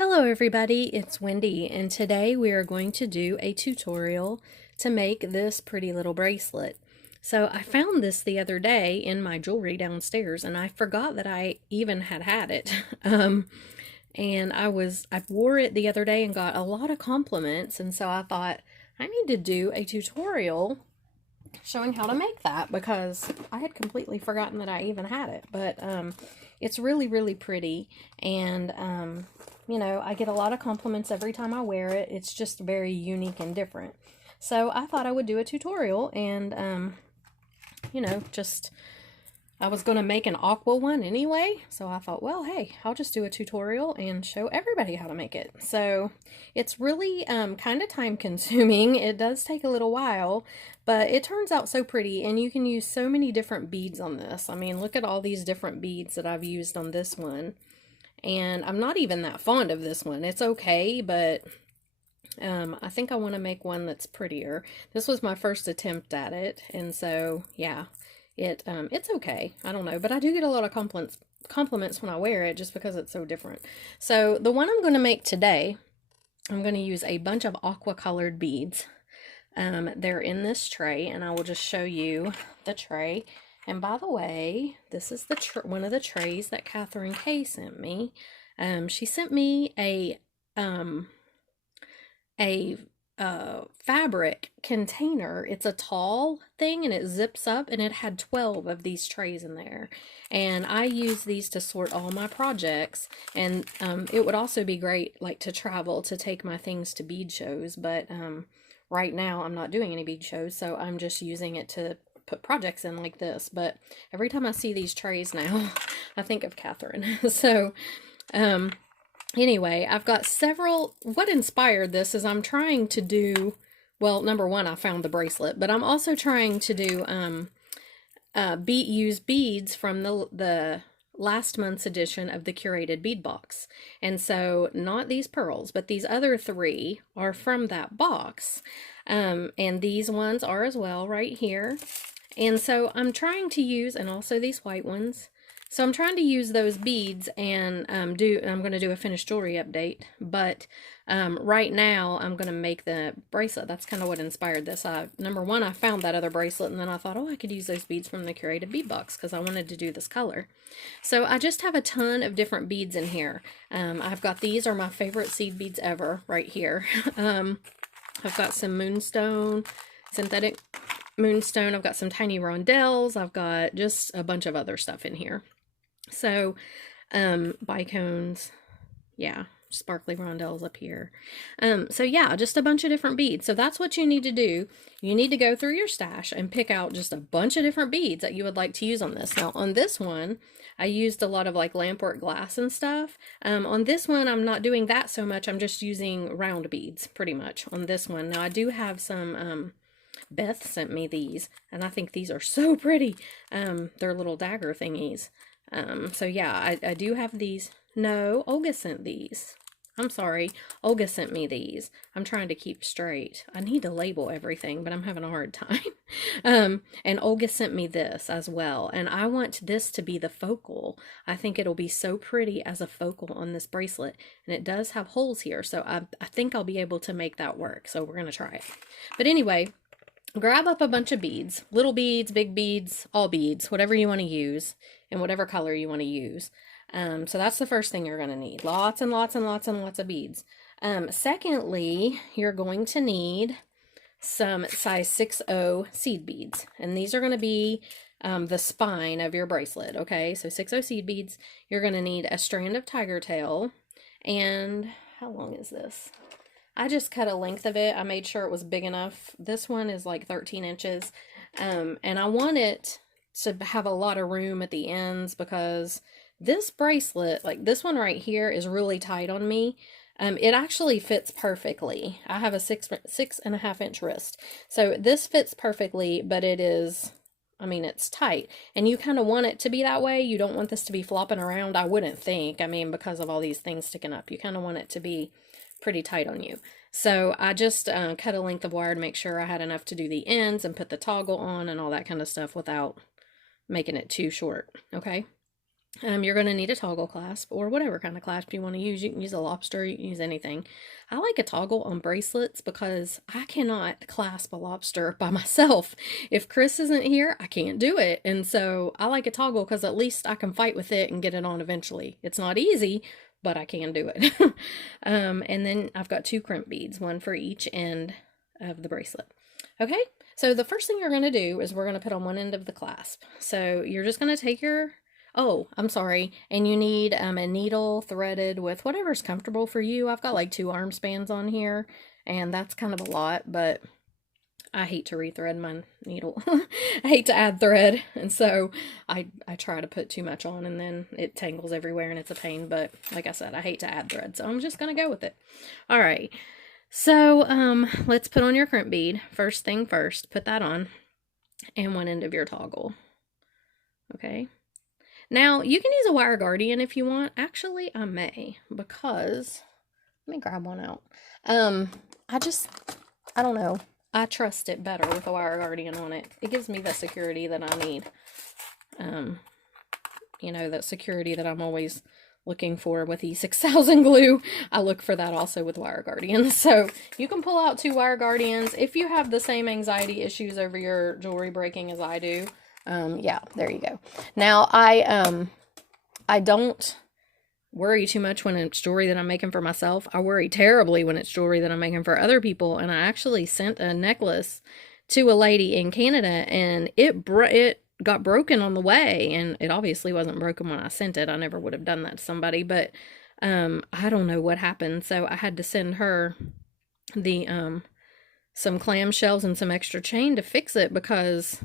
Hello everybody, it's Wendy, and today we are going to do a tutorial to make this pretty little bracelet. So I found this the other day in my jewelry downstairs, and I forgot that I even had it. And I wore it the other day and got a lot of compliments, and so I thought I need to do a tutorial showing how to make that because I had completely forgotten that I even had it. But it's really pretty, and you know, I get a lot of compliments every time I wear it. It's just very unique and different. So I thought I would do a tutorial, and you know, just I was going to make an aqua one anyway, so I thought, well, hey, I'll just do a tutorial and show everybody how to make it. So it's really kind of time consuming. It does take a little while, but it turns out so pretty, and you can use so many different beads on this. I mean, look at all these different beads that I've used on this one, and I'm not even that fond of this one. It's okay, but I think I want to make one that's prettier. This was my first attempt at it, and so yeah, it's okay. I don't know, but I do get a lot of compliments when I wear it just because it's so different. So the one I'm going to make today, I'm going to use a bunch of aqua colored beads. They're in this tray, and I will just show you the tray. And by the way, this is one of the trays that Catherine K sent me. She sent me a fabric container. It's a tall thing, and it zips up, and it had 12 of these trays in there. And I use these to sort all my projects, and it would also be great like to travel to take my things to bead shows, but right now I'm not doing any bead shows, so I'm just using it to put projects in like this. But every time I see these trays now, I think of Catherine. So anyway, I've got several. What inspired this is I'm trying to do, well, number one, I found the bracelet, but I'm also trying to do use beads from the last month's edition of the curated bead box. And so not these pearls, but these other three are from that box. And these ones are as well right here. And so I'm trying to use, and also these white ones. So I'm trying to use those beads and I'm going to do a finished jewelry update, but right now I'm going to make the bracelet. That's kind of what inspired this. Number one, I found that other bracelet, and then I thought, oh, I could use those beads from the curated bead box because I wanted to do this color. So I just have a ton of different beads in here. I've got, these are my favorite seed beads ever right here. I've got some moonstone, synthetic moonstone. I've got some tiny rondelles. I've got just a bunch of other stuff in here. So, bicones, yeah, sparkly rondelles up here. So yeah, just a bunch of different beads. So that's what you need to do. You need to go through your stash and pick out just a bunch of different beads that you would like to use on this. Now, on this one, I used a lot of like lampwork glass and stuff. On this one, I'm not doing that so much. I'm just using round beads pretty much on this one. Now, I do have some, Beth sent me these, and I think these are so pretty. They're little dagger thingies. So yeah, I do have these. No, Olga sent these. I'm sorry, Olga sent me these. I'm trying to keep straight. I need to label everything, but I'm having a hard time. And Olga sent me this as well, and I want this to be the focal. I think it'll be so pretty as a focal on this bracelet, and it does have holes here, so I think I'll be able to make that work, so we're going to try it. But anyway, grab up a bunch of beads, little beads, big beads, all beads, whatever you want to use, and whatever color you want to use. So that's the first thing you're going to need. Lots and lots and lots and lots of beads. Secondly, you're going to need some size 6/0 seed beads. And these are going to be the spine of your bracelet, okay? So 6/0 seed beads. You're going to need a strand of tiger tail. And how long is this? I just cut a length of it. I made sure it was big enough. This one is like 13 inches. And I want it to have a lot of room at the ends because this bracelet, like this one right here, is really tight on me. It actually fits perfectly. I have a 6.5 inch wrist. So this fits perfectly, but it is, I mean, it's tight. And you kind of want it to be that way. You don't want this to be flopping around, I wouldn't think. I mean, because of all these things sticking up, you kind of want it to be pretty tight on you. So I just cut a length of wire to make sure I had enough to do the ends and put the toggle on and all that kind of stuff without making it too short, okay? You're going to need a toggle clasp or whatever kind of clasp you want to use. You can use a lobster, you can use anything. I like a toggle on bracelets because I cannot clasp a lobster by myself. If Chris isn't here, I can't do it. And so I like a toggle because at least I can fight with it and get it on eventually. It's not easy, but I can do it. And then I've got 2 crimp beads, one for each end of the bracelet. Okay, so the first thing you're going to do is we're going to put on one end of the clasp. So you're just going to take your, oh, I'm sorry, and you need a needle threaded with whatever's comfortable for you. I've got like 2 arm spans on here, and that's kind of a lot, but I hate to rethread my needle. I hate to add thread, and so I try to put too much on, and then it tangles everywhere, and it's a pain, but like I said, I hate to add thread, so I'm just going to go with it. All right. So, let's put on your crimp bead. First thing first, put that on, and one end of your toggle. Okay. Now, you can use a wire guardian if you want. Actually, I may, because, let me grab one out. I don't know. I trust it better with a wire guardian on it. It gives me the security that I need. You know, that security that I'm always looking for with E6000 glue. I look for that also with wire guardians. So you can pull out 2 wire guardians if you have the same anxiety issues over your jewelry breaking as I do. Yeah, there you go. Now I don't worry too much when it's jewelry that I'm making for myself. I worry terribly when it's jewelry that I'm making for other people. And I actually sent a necklace to a lady in Canada, and it got broken on the way, and it obviously wasn't broken when I sent it. I never would have done that to somebody, but I don't know what happened. So I had to send her the some clamshells and some extra chain to fix it because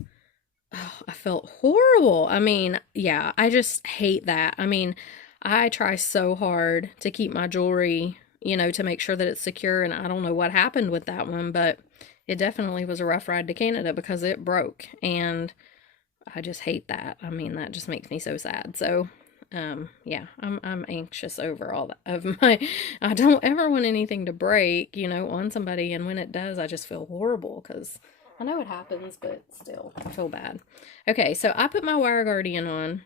I felt horrible. I mean, yeah, I just hate that. I mean, I try so hard to keep my jewelry, you know, to make sure that it's secure, and I don't know what happened with that one, but it definitely was a rough ride to Canada because it broke, and I just hate that. I mean, that just makes me so sad. So, yeah, I'm anxious over all that of my, I don't ever want anything to break, you know, on somebody, and when it does, I just feel horrible because I know it happens, but still, I feel bad. Okay, so I put my wire guardian on.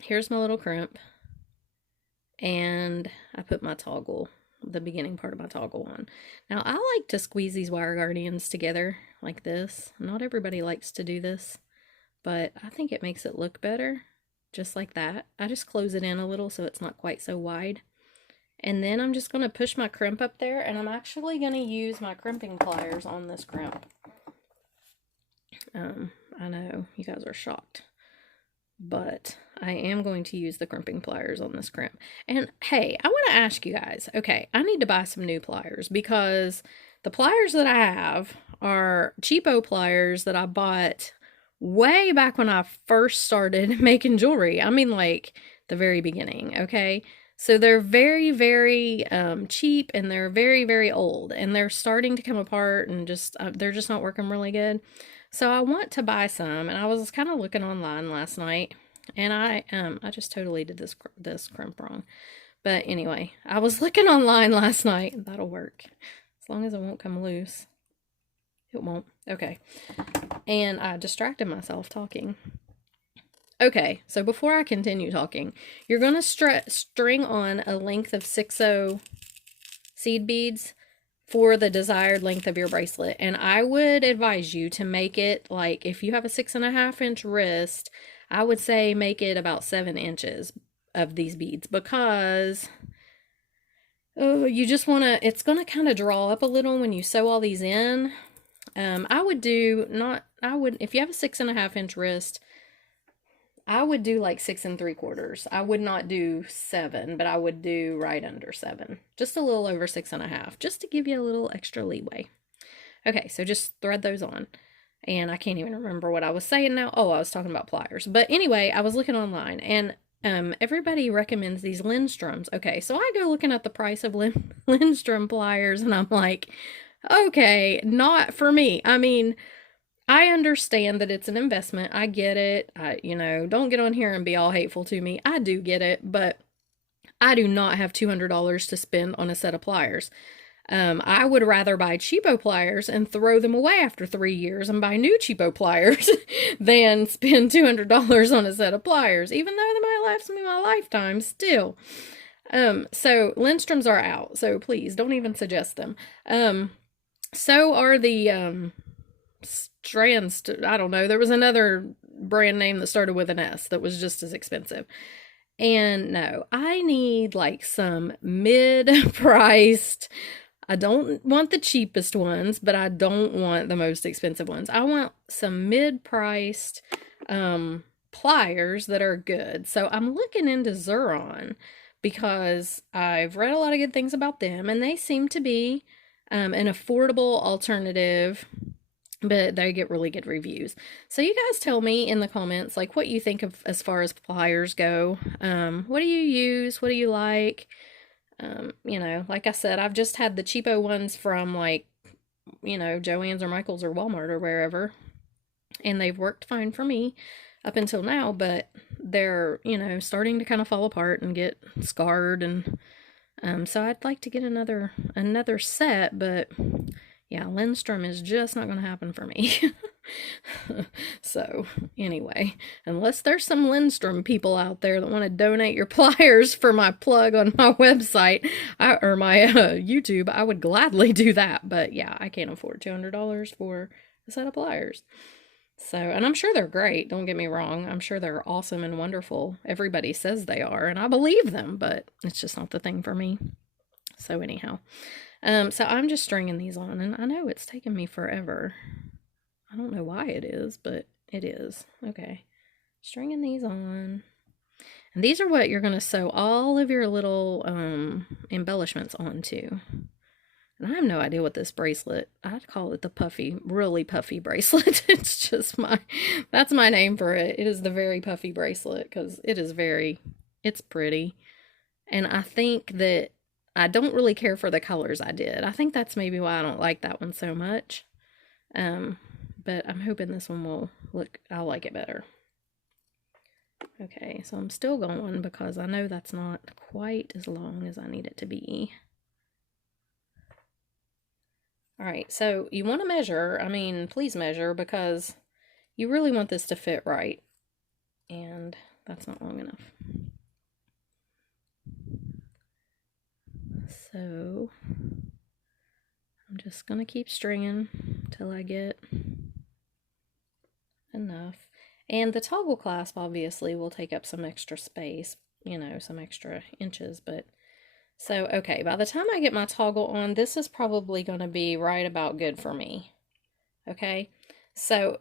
Here's my little crimp, and I put my toggle, the beginning part of my toggle on. Now, I like to squeeze these wire guardians together like this. Not everybody likes to do this, but I think it makes it look better, just like that. I just close it in a little so it's not quite so wide. And then I'm just going to push my crimp up there, and I'm actually going to use my crimping pliers on this crimp. I know you guys are shocked, but I am going to use the crimping pliers on this crimp. And hey, I want to ask you guys, okay, I need to buy some new pliers because the pliers that I have are cheapo pliers that I bought way back when I first started making jewelry. I mean, like the very beginning, okay? So they're very, very cheap, and they're very, very old, and they're starting to come apart, and just they're just not working really good. So I want to buy some, and I was kind of looking online last night, and I just totally did this crimp wrong. But anyway, I was looking online last night, and that'll work. As long as it won't come loose. It won't. Okay. And I distracted myself talking. Okay, so before I continue talking, you're going to string on a length of 6/0 seed beads for the desired length of your bracelet. And I would advise you to make it like, if you have a 6.5-inch wrist, I would say make it about 7 inches of these beads, because you just want to, it's going to kind of draw up a little when you sew all these in. If you have a 6.5-inch wrist, I would do like 6 3/4. I would not do 7, but I would do right under 7. Just a little over 6.5, just to give you a little extra leeway. Okay, so just thread those on. And I can't even remember what I was saying now. Oh, I was talking about pliers. But anyway, I was looking online, and everybody recommends these Lindstroms. Okay, so I go looking at the price of Lindstrom pliers, and I'm like, okay, not for me. I mean, I understand that it's an investment. I get it. Don't get on here and be all hateful to me. I do get it, but I do not have $200 to spend on a set of pliers. I would rather buy cheapo pliers and throw them away after 3 years and buy new cheapo pliers than spend $200 on a set of pliers, even though they might last me my lifetime still. So Lindstroms are out, so please don't even suggest them. So are the strands. I don't know. There was another brand name that started with an S that was just as expensive. And no, I need like some mid-priced. I don't want the cheapest ones, but I don't want the most expensive ones. I want some mid-priced pliers that are good. So I'm looking into Xuron because I've read a lot of good things about them, and they seem to be an affordable alternative, but they get really good reviews. So you guys tell me in the comments like what you think of as far as pliers go. What do you use? What do you like? You know, like I said, I've just had the cheapo ones from like, you know, Joann's or Michael's or Walmart or wherever, and they've worked fine for me up until now, but they're, you know, starting to kind of fall apart and get scarred, and so I'd like to get another set, but yeah, Lindstrom is just not going to happen for me. So anyway, unless there's some Lindstrom people out there that want to donate your pliers for my plug on my website or my YouTube, I would gladly do that. But yeah, I can't afford $200 for a set of pliers. So, and I'm sure they're great. Don't get me wrong. I'm sure they're awesome and wonderful. Everybody says they are, and I believe them, but it's just not the thing for me. So anyhow, so I'm just stringing these on, and I know it's taken me forever. I don't know why it is, but it is. Okay. Stringing these on. And these are what you're going to sew all of your little embellishments onto. And I have no idea what this bracelet, I'd call it the Puffy, really puffy bracelet. It's just that's my name for it. It is the very puffy bracelet because it is it's pretty. And I think that I don't really care for the colors I did. I think that's maybe why I don't like that one so much. But I'm hoping this one I'll like it better. Okay, so I'm still going because I know that's not quite as long as I need it to be. Alright, so you want to measure, please measure, because you really want this to fit right. And that's not long enough. So I'm just going to keep stringing till I get enough. And the toggle clasp obviously will take up some extra space, you know, some extra inches, but so okay, by the time I get my toggle on, this is probably going to be right about good for me. Okay, so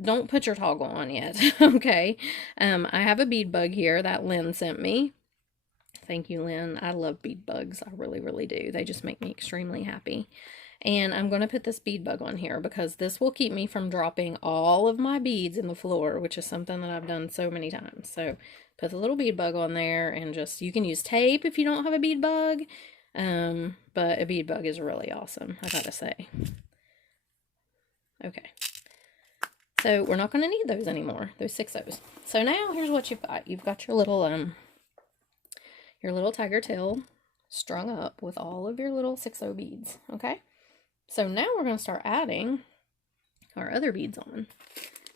don't put your toggle on yet. Okay, I have a bead bug here that Lynn sent me. Thank you, Lynn. I love bead bugs. I really, really do. They just make me extremely happy. And I'm going to put this bead bug on here because this will keep me from dropping all of my beads in the floor, which is something that I've done so many times. So put the little bead bug on there, and just, you can use tape if you don't have a bead bug. But a bead bug is really awesome, I gotta say. Okay. So we're not going to need those anymore, those 6-0s. So now here's what you've got. You've got your little tiger tail strung up with all of your little 6-0 beads, okay? So now we're going to start adding our other beads on.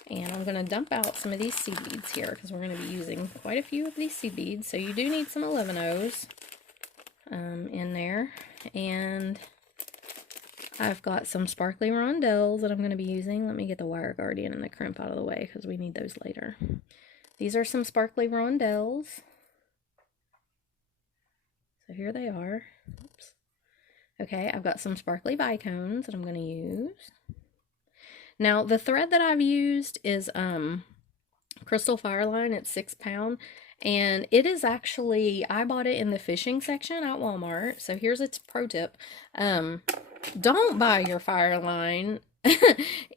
And I'm going to dump out some of these seed beads here because we're going to be using quite a few of these seed beads. So you do need some 11-0s in there. And I've got some sparkly rondelles that I'm going to be using. Let me get the wire guardian and the crimp out of the way because we need those later. These are some sparkly rondelles. So here they are. Oops. Okay, I've got some sparkly bicones that I'm going to use. Now, the thread that I've used is Crystal Fireline. It's 6 pound. And it is actually, I bought it in the fishing section at Walmart. So here's its pro tip. Don't buy your Fireline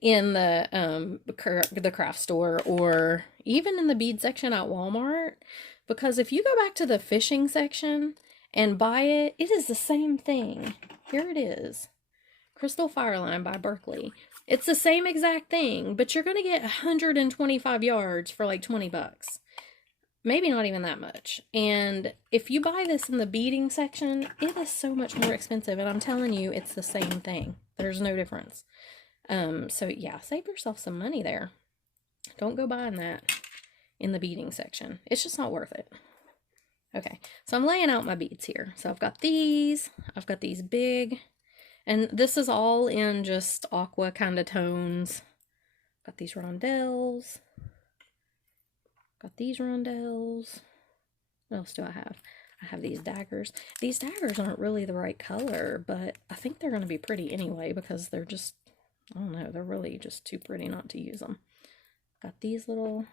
in the craft store or even in the bead section at Walmart. Because if you go back to the fishing section and buy it, it is the same thing. Here it is. Crystal Fireline by Berkeley. It's the same exact thing, but you're going to get 125 yards for like 20 bucks. maybe not even that much. And if you buy this in the beading section, it is so much more expensive. And I'm telling you, it's the same thing. There's no difference. So yeah, save yourself some money there. Don't go buying that in the beading section. It's just not worth it. Okay, so I'm laying out my beads here. So I've got these big, and this is all in just aqua kind of tones. Got these rondelles. Got these rondelles. What else do I have? I have these daggers. These daggers aren't really the right color, but I think they're going to be pretty anyway because they're just, I don't know, they're really just too pretty not to use them. Got these little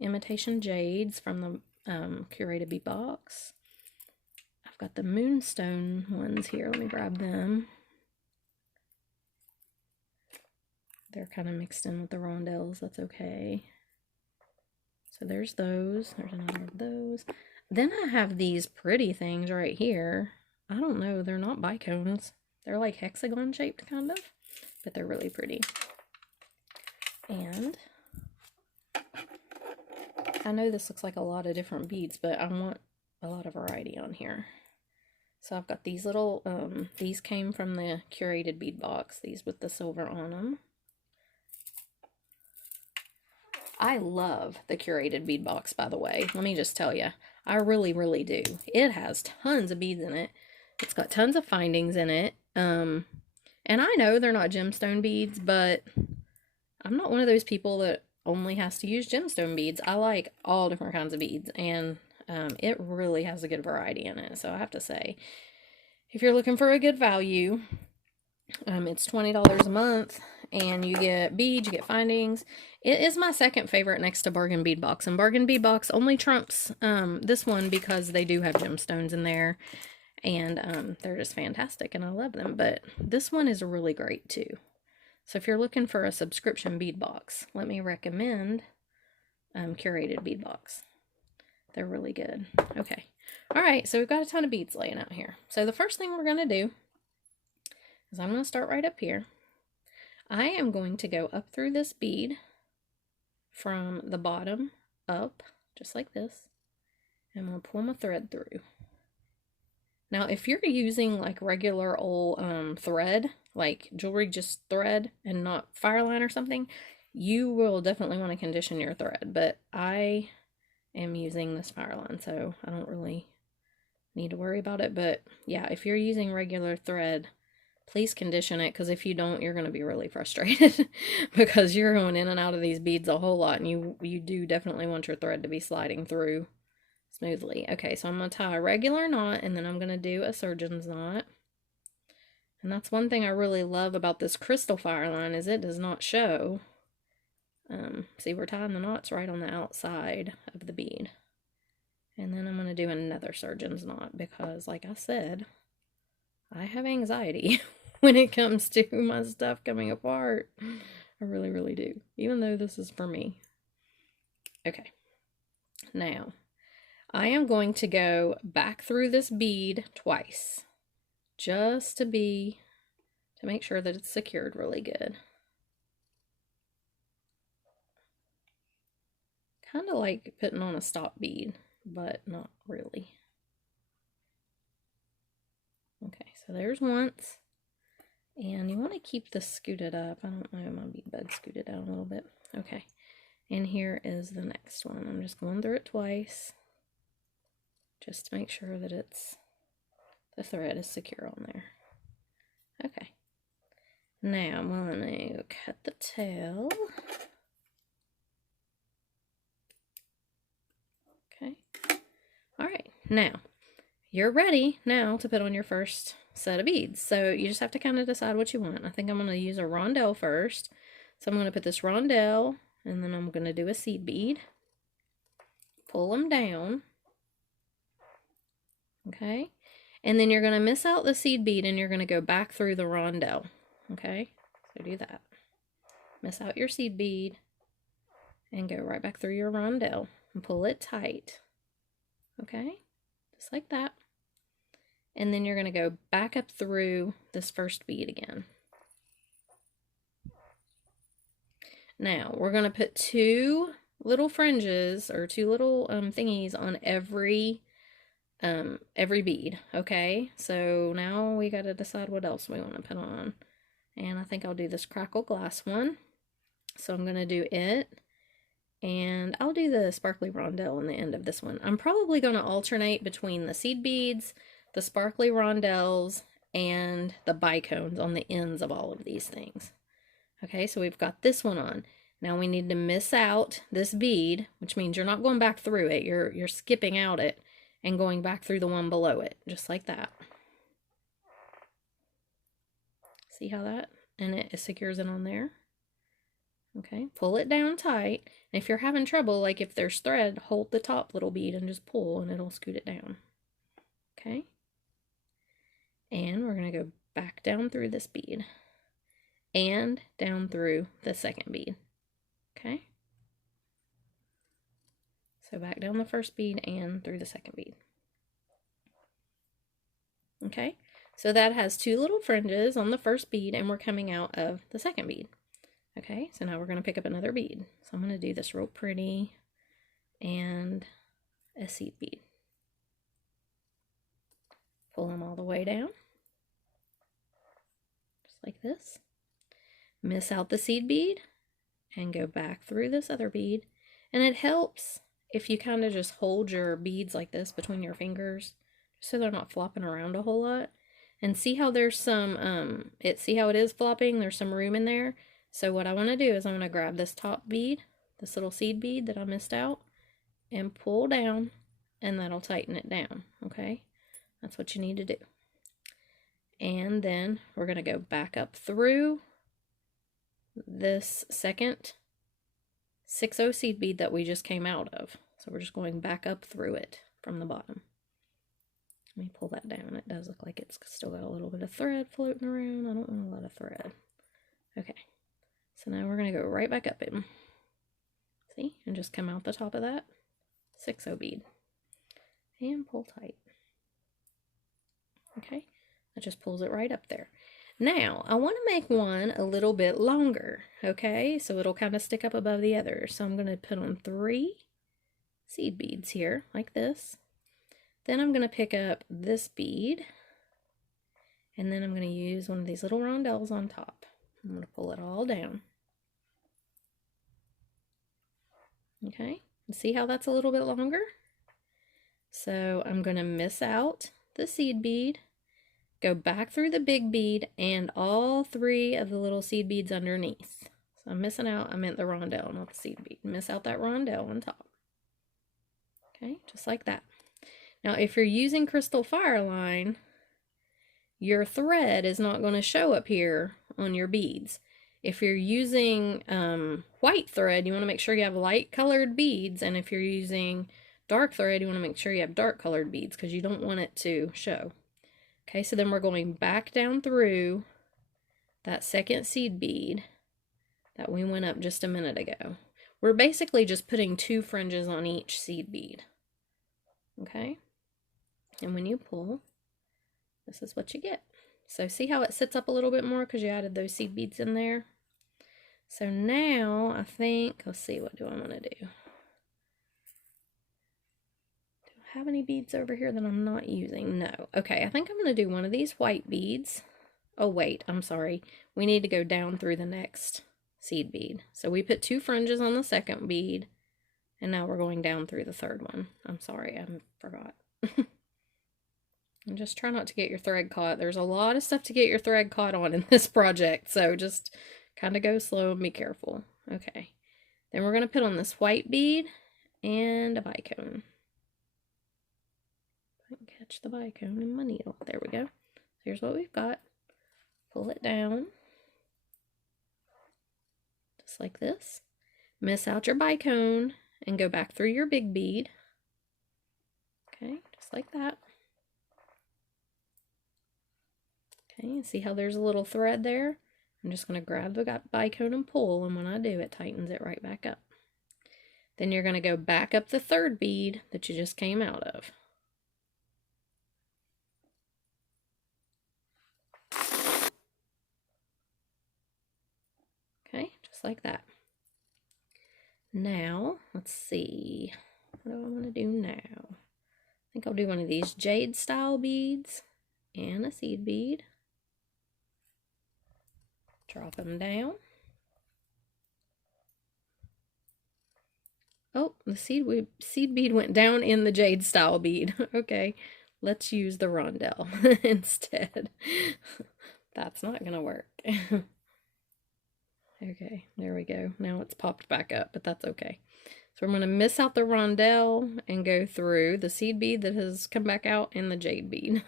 imitation jades from the curated bead box. I've got the moonstone ones here. Let me grab them. They're kind of mixed in with the rondelles. That's okay. So there's those. There's another of those. Then I have these pretty things right here. I don't know. They're not bicones. They're like hexagon shaped kind of. But they're really pretty. And I know this looks like a lot of different beads, but I want a lot of variety on here. So I've got these little, these came from the curated bead box, these with the silver on them. I love the curated bead box, by the way. Let me just tell you, I really, really do. It has tons of beads in it. It's got tons of findings in it. And I know they're not gemstone beads, but I'm not one of those people that only has to use gemstone beads. I like all different kinds of beads, and it really has a good variety in it. So I have to say, if you're looking for a good value, it's $20 a month, and you get beads, you get findings. It is my second favorite next to Bargain Bead Box, and Bargain Bead Box only trumps this one because they do have gemstones in there, and they're just fantastic, and I love them. But this one is really great too. So if you're looking for a subscription bead box, let me recommend curated bead box. They're really good. Okay. All right, so we've got a ton of beads laying out here. So the first thing we're going to do is I'm going to start right up here. I am going to go up through this bead from the bottom up, just like this. I'm going to pull my thread through. Now, if you're using like regular old thread, like jewelry just thread and not Fireline or something, you will definitely want to condition your thread. But I am using this Fireline, so I don't really need to worry about it. But yeah, if you're using regular thread, please condition it, because if you don't, you're going to be really frustrated because you're going in and out of these beads a whole lot, and you do definitely want your thread to be sliding through smoothly. Okay, so I'm going to tie a regular knot, and then I'm going to do a surgeon's knot. And that's one thing I really love about this crystal Fireline, is it does not show. See, we're tying the knots right on the outside of the bead. And then I'm going to do another surgeon's knot because, like I said, I have anxiety when it comes to my stuff coming apart. I really, really do. Even though this is for me. Okay. Now, I am going to go back through this bead twice, just to make sure that it's secured really good. Kind of like putting on a stop bead, but not really. Okay, so there's once, and you want to keep this scooted up. I don't know, my bead bed scooted down a little bit. Okay, and here is the next one. I'm just going through it twice, just to make sure that the thread is secure on there. Okay, now I'm going to cut the tail. Okay, all right, now you're ready now to put on your first set of beads. So you just have to kind of decide what you want. I think I'm going to use a rondelle first. So I'm going to put this rondelle, and then I'm going to do a seed bead. Pull them down. Okay. And then you're going to miss out the seed bead, and you're going to go back through the rondelle. Okay. So do that. Miss out your seed bead, and go right back through your rondelle, and pull it tight. Okay. Just like that. And then you're going to go back up through this first bead again. Now, we're going to put 2 little fringes or two little thingies on every bead. Okay, so now we got to decide what else we want to put on. And I think I'll do this crackle glass one. So I'm going to do it. And I'll do the sparkly rondelle on the end of this one. I'm probably going to alternate between the seed beads, the sparkly rondelles, and the bicones on the ends of all of these things. Okay, so we've got this one on. Now we need to miss out this bead, which means you're not going back through it. You're skipping out it and going back through the one below it, just like that. See how that? And it secures it on there. Okay, pull it down tight. And if you're having trouble, like if there's thread, hold the top little bead and just pull and it'll scoot it down. Okay. And we're going to go back down through this bead and down through the second bead. Okay. So back down the first bead and through the second bead. Okay. So that has two little fringes on the first bead and we're coming out of the second bead. Okay, so now we're going to pick up another bead. So I'm going to do this real pretty and a seed bead. Pull them all the way down, just like this. Miss out the seed bead and go back through this other bead. And it helps if you kind of just hold your beads like this between your fingers so they're not flopping around a whole lot. And see how there's some, see how it is flopping? There's some room in there. So what I want to do is I'm going to grab this top bead, this little seed bead that I missed out, and pull down, and that'll tighten it down, okay? That's what you need to do. And then we're going to go back up through this second 6/0 seed bead that we just came out of. So we're just going back up through it from the bottom. Let me pull that down. It does look like it's still got a little bit of thread floating around. I don't want a lot of thread. Okay. So now we're going to go right back up in. See? And just come out the top of that 6/0 bead. And pull tight. Okay? That just pulls it right up there. Now, I want to make one a little bit longer. Okay? So it'll kind of stick up above the others. So I'm going to put on 3 seed beads here, like this. Then I'm going to pick up this bead. And then I'm going to use one of these little rondelles on top. I'm going to pull it all down. Okay, and see how that's a little bit longer? So I'm going to miss out the seed bead, go back through the big bead, and all 3 of the little seed beads underneath. So I'm missing out, I meant the rondelle, not the seed bead. Miss out that rondelle on top. Okay, just like that. Now if you're using Crystal Fireline, your thread is not going to show up here on your beads. If you're using white thread, you want to make sure you have light colored beads, and if you're using dark thread, you want to make sure you have dark colored beads because you don't want it to show. Okay, so then we're going back down through that second seed bead that we went up just a minute ago. We're basically just putting 2 fringes on each seed bead. Okay, and when you pull, this is what you get. So see how it sits up a little bit more because you added those seed beads in there? So now I think, let's see, what do I want to do? Do I have any beads over here that I'm not using? No. Okay, I think I'm going to do one of these white beads. Oh wait, I'm sorry. We need to go down through the next seed bead. So we put 2 fringes on the second bead, and now we're going down through the third one. I'm sorry, I forgot. And just try not to get your thread caught. There's a lot of stuff to get your thread caught on in this project, so just kind of go slow and be careful. Okay. Then we're going to put on this white bead and a bicone. I can catch the bicone in my needle. There we go. Here's what we've got. Pull it down. Just like this. Miss out your bicone and go back through your big bead. Okay, just like that. Okay, see how there's a little thread there? I'm just going to grab the bicone and pull, and when I do, it tightens it right back up. Then you're going to go back up the third bead that you just came out of. Okay, just like that. Now, let's see. What do I want to do now? I think I'll do one of these jade style beads and a seed bead. Drop them down. Oh, the seed bead went down in the jade style bead. Okay, let's use the rondelle instead. That's not gonna work. Okay, there we go. Now it's popped back up, but that's okay. So I'm going to miss out the rondelle and go through the seed bead that has come back out and the jade bead.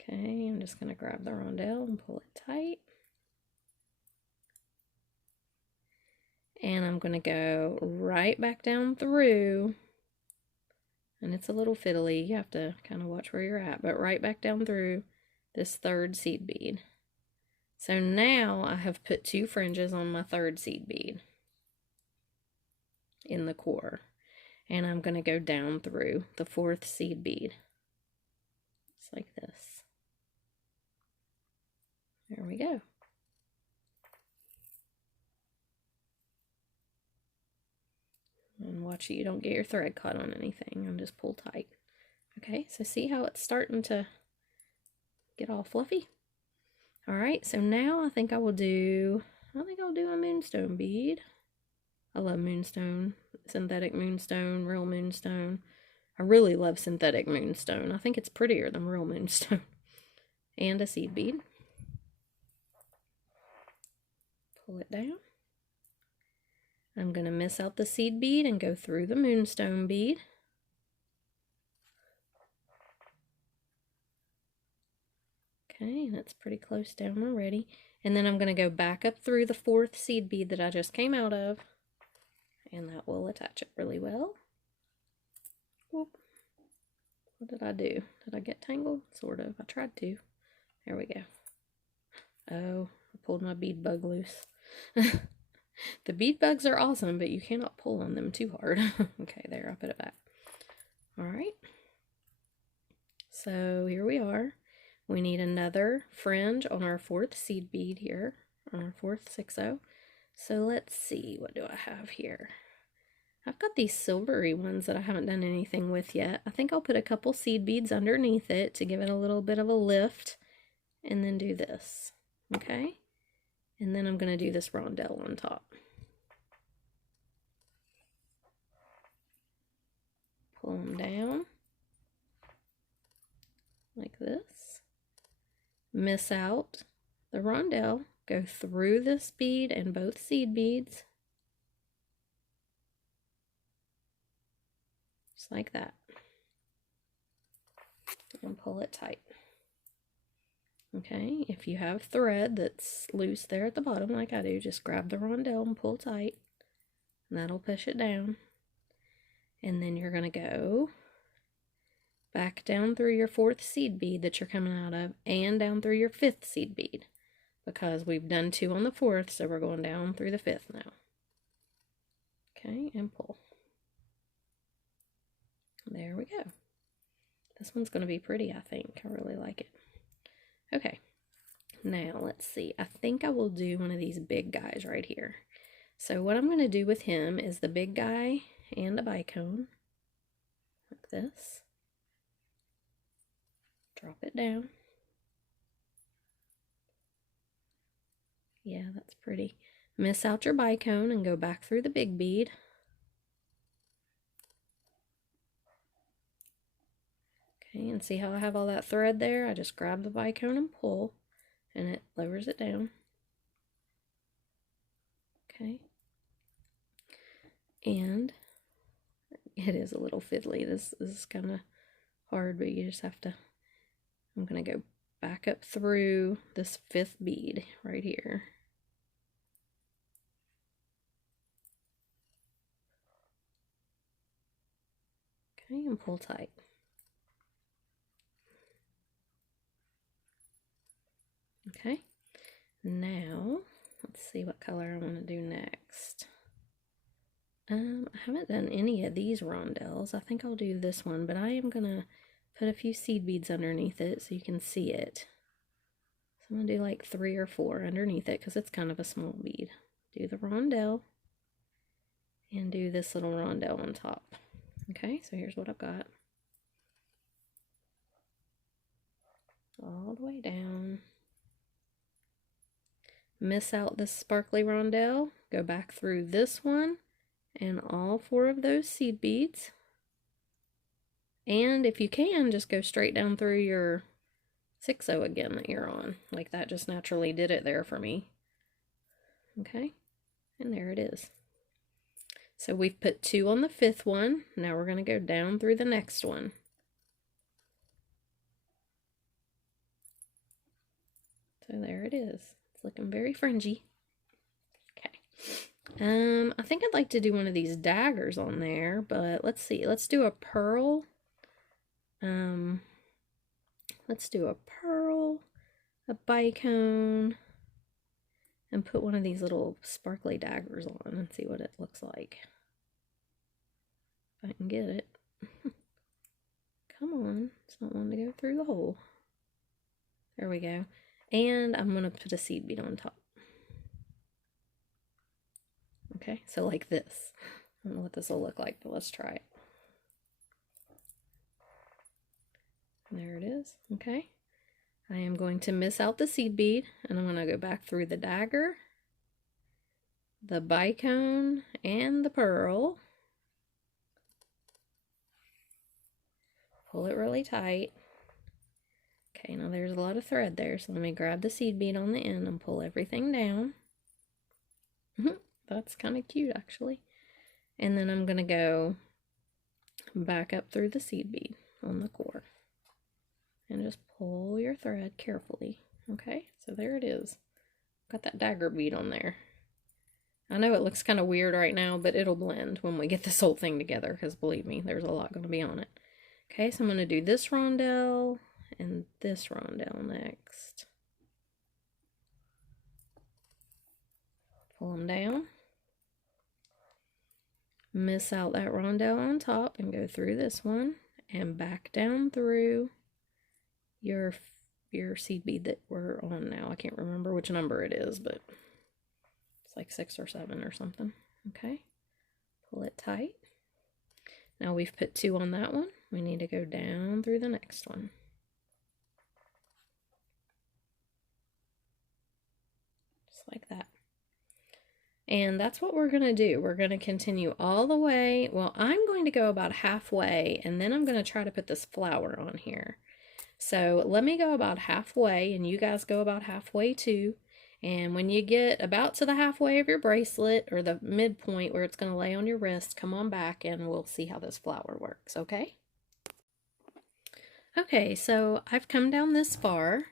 Okay, I'm just going to grab the rondelle and pull it tight. And I'm going to go right back down through. And it's a little fiddly. You have to kind of watch where you're at, but right back down through this third seed bead. So now I have put 2 fringes on my third seed bead in the core. And I'm going to go down through the 4th seed bead. Just like this. There we go. And watch it, you don't get your thread caught on anything, and just pull tight. Okay, so see how it's starting to get all fluffy? Alright, so now I think I'll do a moonstone bead. I love moonstone, synthetic moonstone, real moonstone. I really love synthetic moonstone. I think it's prettier than real moonstone. And a seed bead. Pull it down. I'm going to miss out the seed bead and go through the moonstone bead. Okay, and it's pretty close down already. And then I'm going to go back up through the 4th seed bead that I just came out of. And that will attach it really well. Whoop. What did I do? Did I get tangled? Sort of. I tried to. There we go. Oh, I pulled my bead bug loose. The bead bugs are awesome, but you cannot pull on them too hard. Okay, there, I'll put it back. Alright. So here we are. We need another fringe on our 4th seed bead here, on our 4th 6-0. So let's see, what do I have here? I've got these silvery ones that I haven't done anything with yet. I think I'll put a couple seed beads underneath it to give it a little bit of a lift, and then do this. Okay? And then I'm going to do this rondelle on top. Pull them down like this. Miss out the rondelle. Go through this bead and both seed beads. Just like that. And pull it tight. Okay, if you have thread that's loose there at the bottom like I do, just grab the rondelle and pull tight. And that'll push it down. And then you're going to go back down through your 4th seed bead that you're coming out of, and down through your 5th seed bead. Because we've done 2 on the 4th, so we're going down through the 5th now. Okay, and pull. There we go. This one's going to be pretty, I think. I really like it. Okay, now let's see. I think I will do one of these big guys right here. So what I'm going to do with him is the big guy and a bicone, like this. Drop it down. Yeah, that's pretty. Miss out your bicone and go back through the big bead. Okay, and see how I have all that thread there? I just grab the bicone and pull, and it lowers it down. Okay. And it is a little fiddly. This is kind of hard, but you just have to... I'm going to go back up through this 5th bead right here. Okay, and pull tight. Okay, now let's see what color I want to do next. I haven't done any of these rondelles. I think I'll do this one, but I am going to put a few seed beads underneath it so you can see it. So I'm going to do like 3 or 4 underneath it because it's kind of a small bead. Do the rondelle and do this little rondelle on top. Okay, so here's what I've got. All the way down. Miss out this sparkly rondelle, go back through this one and all 4 of those seed beads. And if you can, just go straight down through your 6/0 again that you're on. Like that just naturally did it there for me. Okay, and there it is. So we've put 2 on the 5th one. Now we're going to go down through the next one. So there it is. It's looking very fringy. Okay. I think I'd like to do one of these daggers on there, but let's see. Let's do a pearl. Let's do a pearl, a bicone, and put one of these little sparkly daggers on and see what it looks like. If I can get it. Come on, it's not wanting to go through the hole. There we go. And I'm going to put a seed bead on top. Okay, so like this. I don't know what this will look like, but let's try it. There it is. Okay. I am going to miss out the seed bead, and I'm going to go back through the dagger, the bicone, and the pearl. Pull it really tight. Okay, now there's a lot of thread there, so let me grab the seed bead on the end and pull everything down. That's kind of cute, actually. And then I'm going to go back up through the seed bead on the core. And just pull your thread carefully. Okay, so there it is. Got that dagger bead on there. I know it looks kind of weird right now, but it'll blend when we get this whole thing together, because believe me, there's a lot going to be on it. Okay, so I'm going to do this rondelle and this rondelle next. Pull them down. Miss out that rondelle on top and go through this one and back down through your seed bead that we're on now. I can't remember which number it is, but it's like 6 or 7 or something. Okay, pull it tight. Now we've put 2 on that one. We need to go down through the next one. Just like that. And that's what we're going to do. We're going to continue all the way. Well, I'm going to go about halfway, and then I'm going to try to put this flower on here. So let me go about halfway, and you guys go about halfway too. And when you get about to the halfway of your bracelet, or the midpoint where it's going to lay on your wrist, come on back and we'll see how this flower works, okay? Okay, so I've come down this far,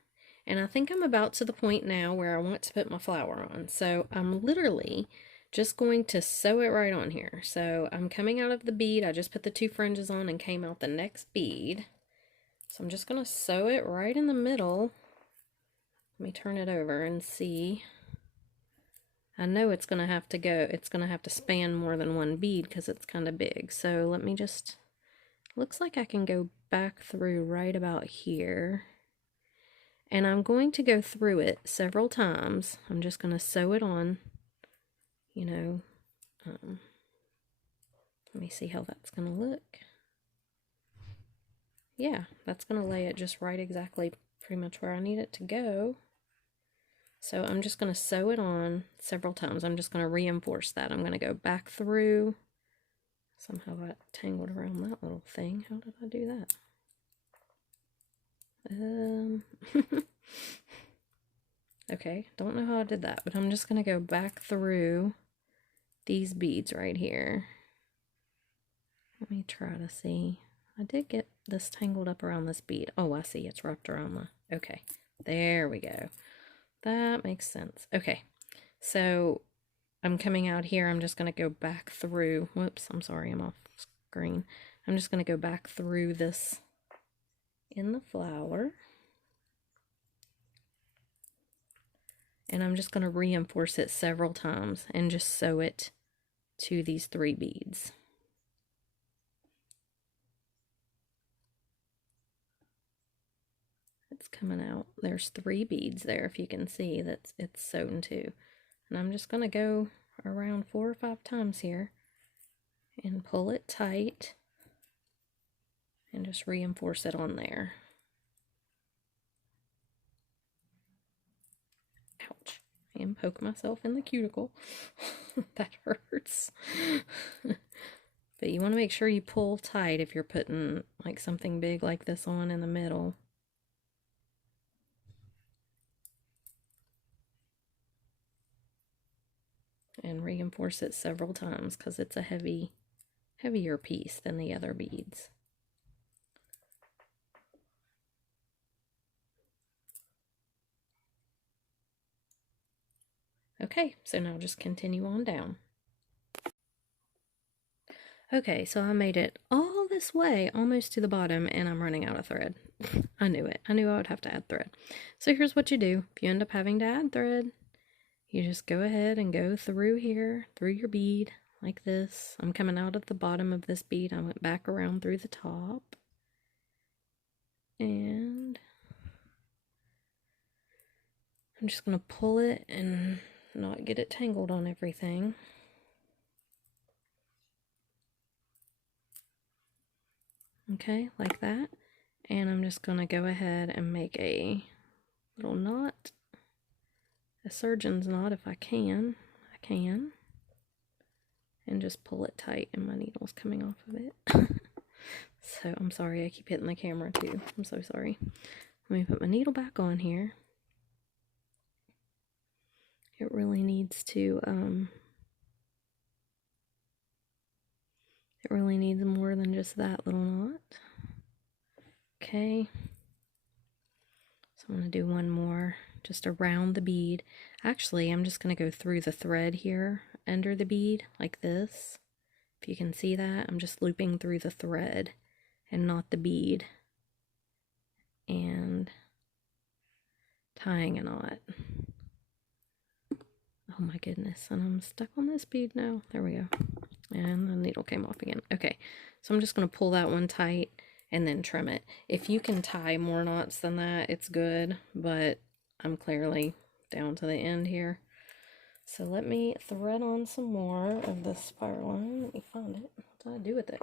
and I think I'm about to the point now where I want to put my flower on. So I'm literally just going to sew it right on here. So I'm coming out of the bead. I just put the 2 fringes on and came out the next bead. So I'm just going to sew it right in the middle. Let me turn it over and see. I know it's going to have to go, it's going to have to span more than 1 bead because it's kind of big. So let me just, looks like I can go back through right about here. And I'm going to go through it several times. I'm just going to sew it on, you know. Let me see how that's going to look. Yeah, that's going to lay it just right exactly pretty much where I need it to go. So I'm just going to sew it on several times. I'm just going to reinforce that. I'm going to go back through. Somehow I got tangled around that little thing. How did I do that? Okay, don't know how I did that, but I'm just going to go back through these beads right here. Let me try to see. I did get this tangled up around this bead. Oh, I see. It's wrapped around the... Okay, there we go. That makes sense. Okay, so I'm coming out here. I'm just going to go back through. Whoops, I'm sorry. I'm off screen. I'm just going to go back through this in the flower. And I'm just going to reinforce it several times and just sew it to these 3 beads. it's coming out. There's 3 beads there, if you can see that it's sewn to. And I'm just going to go around 4 or 5 times here and pull it tight and just reinforce it on there. Ouch. And poke myself in the cuticle. That hurts. But you want to make sure you pull tight if you're putting like something big like this on in the middle. And reinforce it several times because it's a heavier piece than the other beads. Okay, so now just continue on down. Okay, so I made it all this way, almost to the bottom, and I'm running out of thread. I knew it. I knew I would have to add thread. So here's what you do. If you end up having to add thread, you just go ahead and go through here, through your bead, like this. I'm coming out at the bottom of this bead. I went back around through the top. And I'm just going to pull it and not get it tangled on everything. Okay, like that. And I'm just going to go ahead and make a little knot, a surgeon's knot if I can. And just pull it tight, and my needle's coming off of it. So I'm sorry, I keep hitting the camera too. I'm so sorry. Let me put my needle back on here. It really needs to, it really needs more than just that little knot. Okay. So I'm going to do one more just around the bead. Actually, I'm just going to go through the thread here under the bead like this. If you can see that, I'm just looping through the thread and not the bead. And tying a knot. Oh my goodness, and I'm stuck on this bead now. There we go. And the needle came off again. Okay, so I'm just going to pull that one tight and then trim it. If you can tie more knots than that, it's good, but I'm clearly down to the end here. So let me thread on some more of this spiral line. Let me find it. What do I do with it?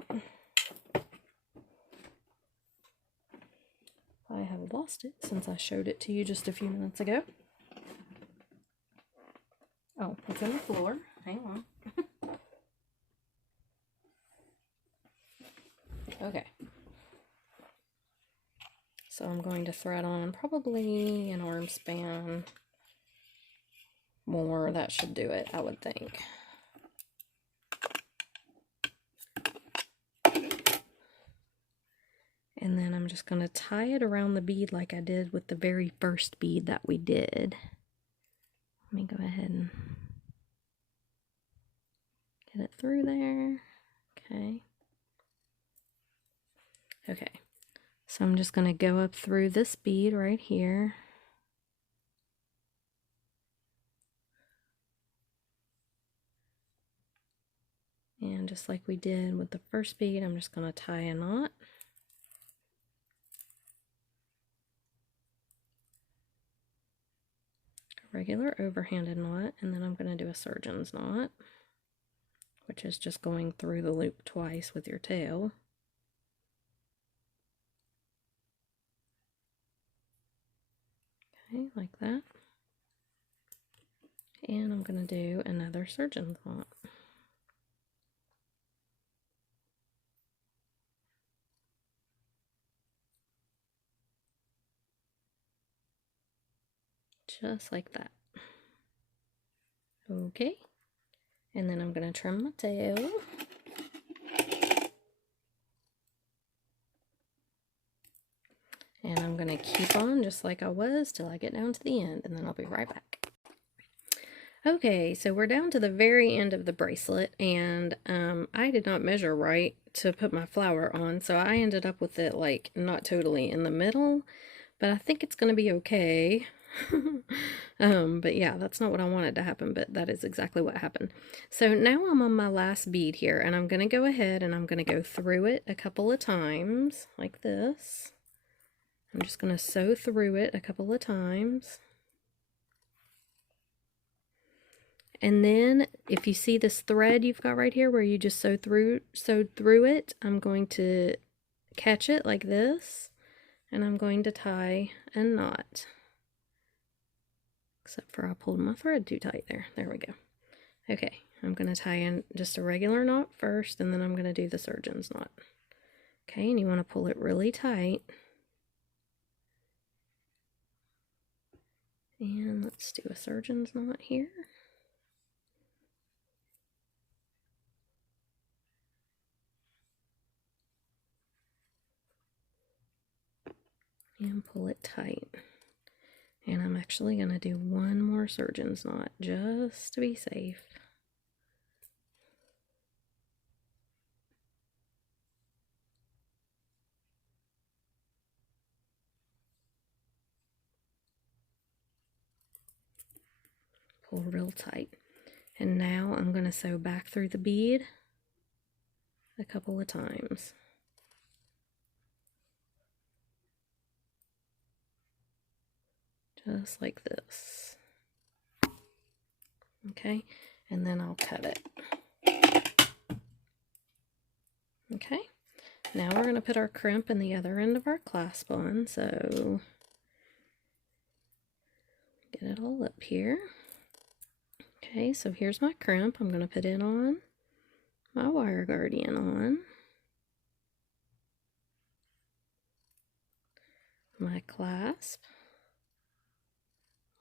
I have lost it since I showed it to you just a few minutes ago. Oh, it's on the floor. Hang on. Okay. So I'm going to thread on probably an arm span more. That should do it, I would think. And then I'm just going to tie it around the bead like I did with the very first bead that we did. Let me go ahead and get it through there. Okay. Okay. So I'm just going to go up through this bead right here. And just like we did with the first bead, I'm just going to tie a knot. A regular overhanded knot, and then I'm going to do a surgeon's knot, which is just going through the loop twice with your tail. Okay, like that. And I'm going to do another surgeon's knot. Just like that. Okay. And then I'm going to trim my tail. And I'm going to keep on just like I was till I get down to the end, and then I'll be right back. Okay, so we're down to the very end of the bracelet, and I did not measure right to put my flower on, so I ended up with it like not totally in the middle, but I think it's going to be okay. But yeah, that's not what I wanted to happen, but that is exactly what happened. So now I'm on my last bead here, and I'm going to go ahead and I'm going to go through it a couple of times like this. I'm just going to sew through it a couple of times. And then if you see this thread you've got right here where you just sewed through it, I'm going to catch it like this, and I'm going to tie a knot. Except for I pulled my thread too tight there. There we go. Okay, I'm going to tie in just a regular knot first, and then I'm going to do the surgeon's knot. Okay, and you want to pull it really tight. And let's do a surgeon's knot here. And pull it tight. And I'm actually going to do one more surgeon's knot just to be safe. Pull real tight. And now I'm going to sew back through the bead a couple of times. Just like this. Okay, and then I'll cut it. Okay, now we're going to put our crimp in the other end of our clasp on, so get it all up here. Okay, so here's my crimp. I'm going to put it on, my wire guardian on, my clasp.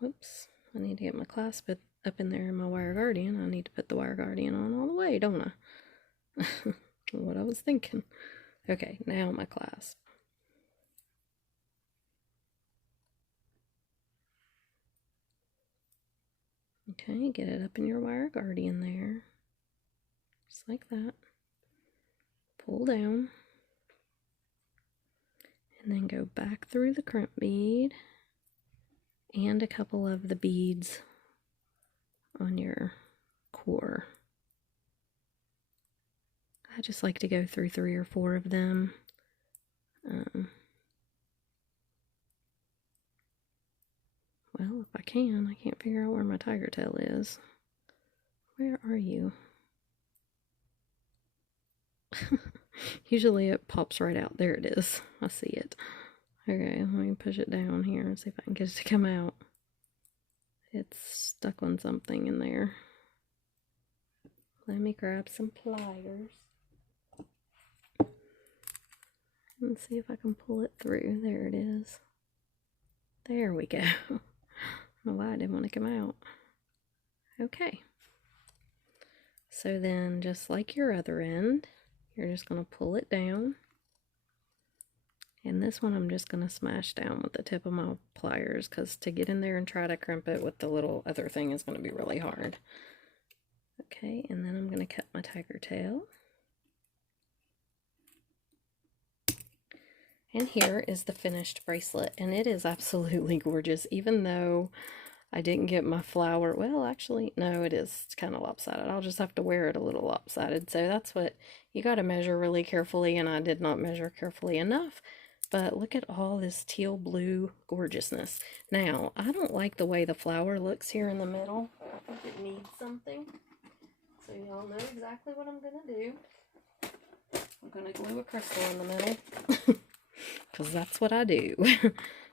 Whoops, I need to get my clasp up in there in my wire guardian. I need to put the wire guardian on all the way, don't I? What I was thinking. Okay, now my clasp. Okay, get it up in your wire guardian there. Just like that. Pull down. And then go back through the crimp bead and a couple of the beads on your core. I just like to go through 3 or 4 of them. Well, if I can, I can't figure out where my tiger tail is. Where are you? Usually it pops right out. There it is. I see it. Okay, let me push it down here and see if I can get it to come out. It's stuck on something in there. Let me grab some pliers and see if I can pull it through. There it is. There we go. I don't know why I didn't want to come out. Okay. So then, just like your other end, you're just going to pull it down. And this one I'm just going to smash down with the tip of my pliers, because to get in there and try to crimp it with the little other thing is going to be really hard. Okay, and then I'm going to cut my tiger tail. And here is the finished bracelet, and it is absolutely gorgeous, even though I didn't get my flower. Well, actually, no, it is kind of lopsided. I'll just have to wear it a little lopsided. So that's what you got to measure really carefully, and I did not measure carefully enough. But look at all this teal blue gorgeousness. Now, I don't like the way the flower looks here in the middle. I think it needs something. So y'all know exactly what I'm going to do. I'm going to glue a crystal in the middle. Because that's what I do.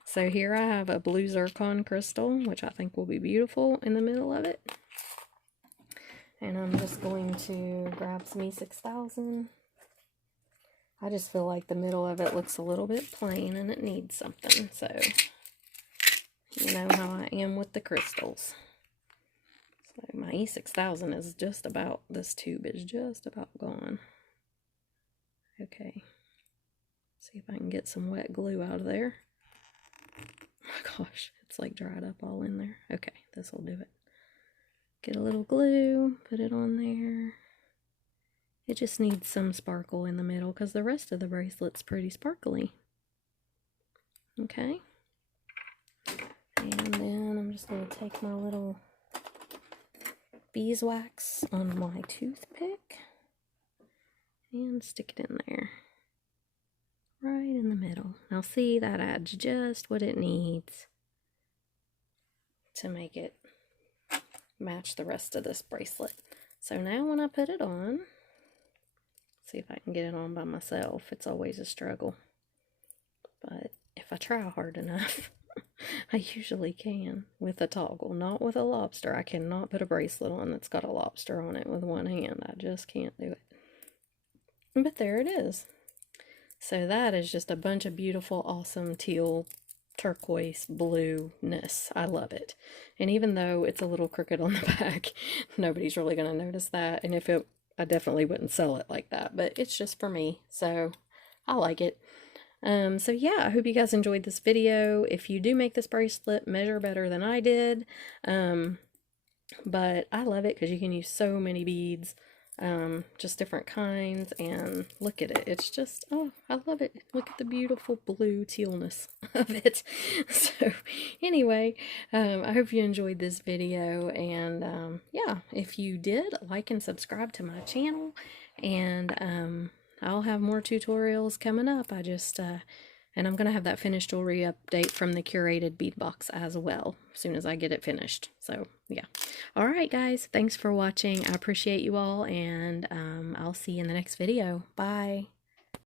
So here I have a blue zircon crystal, which I think will be beautiful in the middle of it. And I'm just going to grab some E6000. I just feel like the middle of it looks a little bit plain and it needs something. So, you know how I am with the crystals. So my E6000 is just about, this tube is just about gone. Okay. See if I can get some wet glue out of there. Oh my gosh, it's like dried up all in there. Okay, this will do it. Get a little glue, put it on there. It just needs some sparkle in the middle because the rest of the bracelet's pretty sparkly. Okay. And then I'm just going to take my little beeswax on my toothpick and stick it in there. Right in the middle. Now see, that adds just what it needs to make it match the rest of this bracelet. So now when I put it on, see if I can get it on by myself. It's always a struggle, but if I try hard enough, I usually can with a toggle. Not with a lobster. I cannot put a bracelet on that's got a lobster on it with one hand. I just can't do it. But there it is. So that is just a bunch of beautiful, awesome teal, turquoise, blueness. I love it. And even though it's a little crooked on the back, nobody's really going to notice that. And if it, I definitely wouldn't sell it like that, but it's just for me. So I like it. So yeah, I hope you guys enjoyed this video. If you do make this bracelet, measure better than I did. But I love it because you can use so many beads, just different kinds, and look at it. It's just, oh, I love it. Look at the beautiful blue tealness of it. So anyway, I hope you enjoyed this video, and yeah, if you did, like and subscribe to my channel, and I'll have more tutorials coming up. And I'm going to have that finished jewelry update from the curated bead box as well, as soon as I get it finished. So, yeah. Alright, guys. Thanks for watching. I appreciate you all, and I'll see you in the next video. Bye.